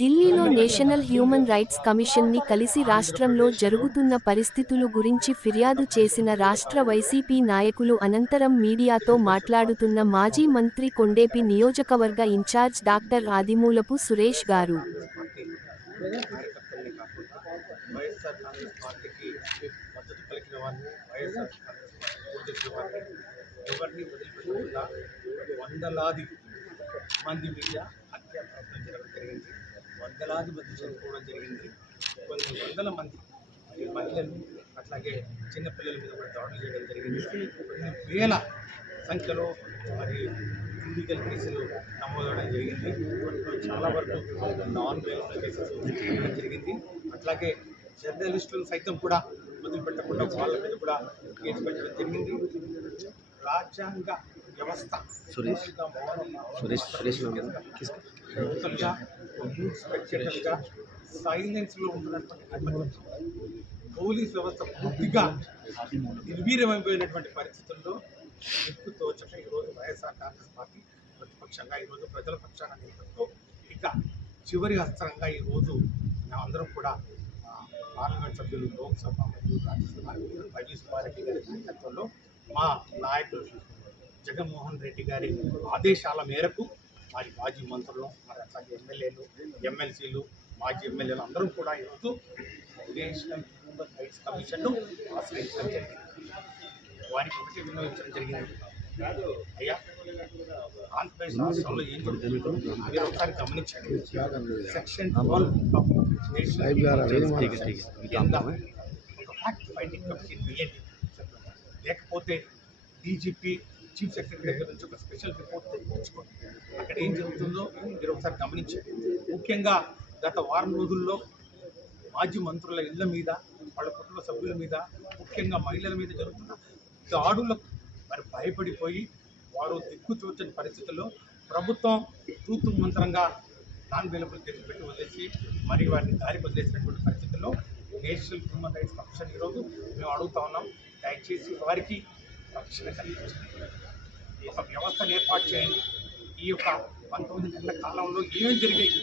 ఢిల్లీలో national human rights కమిషన్ని కలిసి రాష్ట్రంలో జరుగుతున్న పరిస్థితులు గురించి ఫిర్యాదు చేసిన రాష్ట్ర వైసీపీ నాయకులు అనంతరం మీడియాతో మాట్లాడుతున్న మాజీ మంత్రి కొండేపి నియోజకవర్గ ఇన్ఛార్జ్ డాక్టర్ ఆదిమూలపు సురేష్ గారు. వందలాది మంది మీద హత్య ప్రయత్నం జరగడం జరిగింది. వందలాది మంది చనిపోవడం జరిగింది. కొన్ని వందల మంది మహిళలు అట్లాగే చిన్నపిల్లల మీద కూడా దాడులు చేయడం జరిగింది. కొన్ని వేల సంఖ్యలో మరి ఇల్లీగల్ కేసులు నమోదవడం జరిగింది. వాటిలో చాలా వరకు నాన్ బెయిలబుల్ కేసెస్ చేయడం జరిగింది. అట్లాగే జర్నలిస్టులను సైతం కూడా వదిలిపెట్టకుండా వాళ్ళ మీద కూడా కేసు పెట్టడం జరిగింది. రాజ్యాంగ వ్యవస్థ సైలెన్స్లో ఉంటున్నటువంటి పోలీస్ వ్యవస్థ పూర్తిగా నిర్వీర్యమైపోయినటువంటి పరిస్థితుల్లో దిక్కు తోచక ఈరోజు వైఎస్ఆర్ కాంగ్రెస్ పార్టీ ప్రతిపక్షంగా ఈరోజు ప్రజల పక్షాన నిలబడుతూ ఇక చివరి అస్త్రంగా ఈరోజు మేమందరం కూడా పార్లమెంట్ సభ్యులు, లోక్సభ మరియు రాజ్యసభ వైవి సుబ్బారెడ్డి గారి నాయకత్వంలో మా నాయకులు జగన్మోహన్ రెడ్డి గారి ఆదేశాల మేరకు మరి మాజీ మంత్రులు, మరి అట్లాగే ఎమ్మెల్యేలు, ఎమ్మెల్సీలు, మాజీ ఎమ్మెల్యేలు అందరూ కూడా ఈరోజు నేషనల్ హ్యూమన్ రైట్స్ కమిషన్ను ఆశ్రయించడం జరిగింది. వారికి ఒకటి వినియోగించడం జరిగింది. అయ్యా, ఆంధ్రప్రదేశ్ రాష్ట్రంలో ఏం జరుగుతుందో మీరు ఒకసారి గమనించండి. సెక్షన్ 12 ఆఫ్ నేషనల్ ఒక ఫ్యాక్ట్ ఫైండింగ్ కమిషన్ వేయండి. లేకపోతే డీజీపీ, చీఫ్ సెక్రటరీ దగ్గర నుంచి ఒక స్పెషల్ రిపోర్ట్ తెచ్చుకోండి. అక్కడ ఏం జరుగుతుందో మీరు ఒకసారి గమనించండి. ముఖ్యంగా గత వారం రోజుల్లో మాజీ మంత్రుల ఇళ్ల మీద, వాళ్ళ కుటుంబ సభ్యుల మీద, ముఖ్యంగా మహిళల మీద జరుగుతున్న దాడులకు మరి భయపడిపోయి వారు దిక్కుచూచని పరిస్థితుల్లో ప్రభుత్వం తూతు మంత్రంగా నాన్ బెయిలబుల్ కేసులు పెట్టి వదిలేసి మరి వారిని దారి వదిలేసినటువంటి పరిస్థితుల్లో నేషనల్ హ్యూమన్ రైట్స్ కమిషన్ ఈరోజు మేము అడుగుతా ఉన్నాం, దయచేసి వారికి రక్షణ కల్పించండి. ఒక వ్యవస్థను ఏర్పాటు చేయండి. ఈ యొక్క 19 నెలల కాలంలో ఏమేమి జరిగాయి,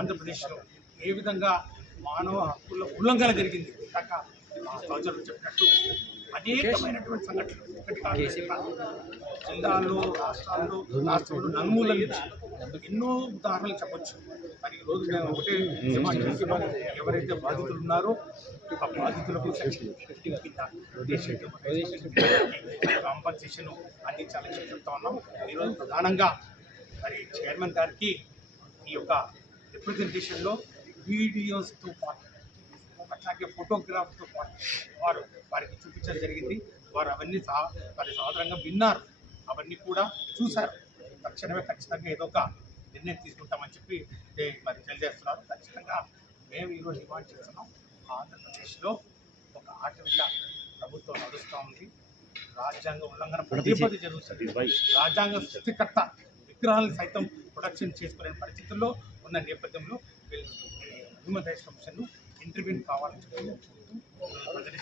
ఆంధ్రప్రదేశ్లో ఏ విధంగా మానవ హక్కుల ఉల్లంఘన జరిగింది, కాక మా సోదరులు చెప్పినట్టు అనేకమైనటువంటి సంఘటనలు జిల్లాల్లో, రాష్ట్రంలో నలుమూల నుంచి ఎన్నో ఉదాహరణలు చెప్పొచ్చు. మరి ఈరోజు మేము ఒకటే డిమాండ్ చేస్తున్నాం, ఎవరైతే బాధితులు ఉన్నారో ఆ బాధితులకు కాంపన్సేషన్ అందించాలని చెప్తా ఉన్నాం. ఈరోజు ప్రధానంగా మరి చైర్మన్ గారికి ఈ యొక్క రిప్రజెంటేషన్లో వీడియోస్తో పాటు అట్లాగే ఫోటోగ్రాఫ్తో పాటు వారికి చూపించడం జరిగింది. వారు అవన్నీ మరి సాధారణంగా విన్నారు, అవన్నీ కూడా చూశారు. తక్షణమే ఖచ్చితంగా ఏదో ఒక నిర్ణయం తీసుకుంటామని చెప్పి మరి తెలియజేస్తున్నారు. ఖచ్చితంగా మేము ఈరోజు డిమాండ్ చేస్తున్నాం, ఆంధ్రప్రదేశ్లో ఒక ఆటవిక ప్రభుత్వం నడుస్తూ ఉంది. రాజ్యాంగ ఉల్లంఘన పదే పదే జరుగుతుంది. రాజ్యాంగ సృష్టికర్త విగ్రహాలను సైతం ప్రొటెక్షన్ చేసుకునే పరిస్థితుల్లో ఉన్న నేపథ్యంలో హ్యూమన్ రైట్స్ కమిషన్ ఇంటర్వ్యూన్ కావాలని చెప్పి ప్రజలు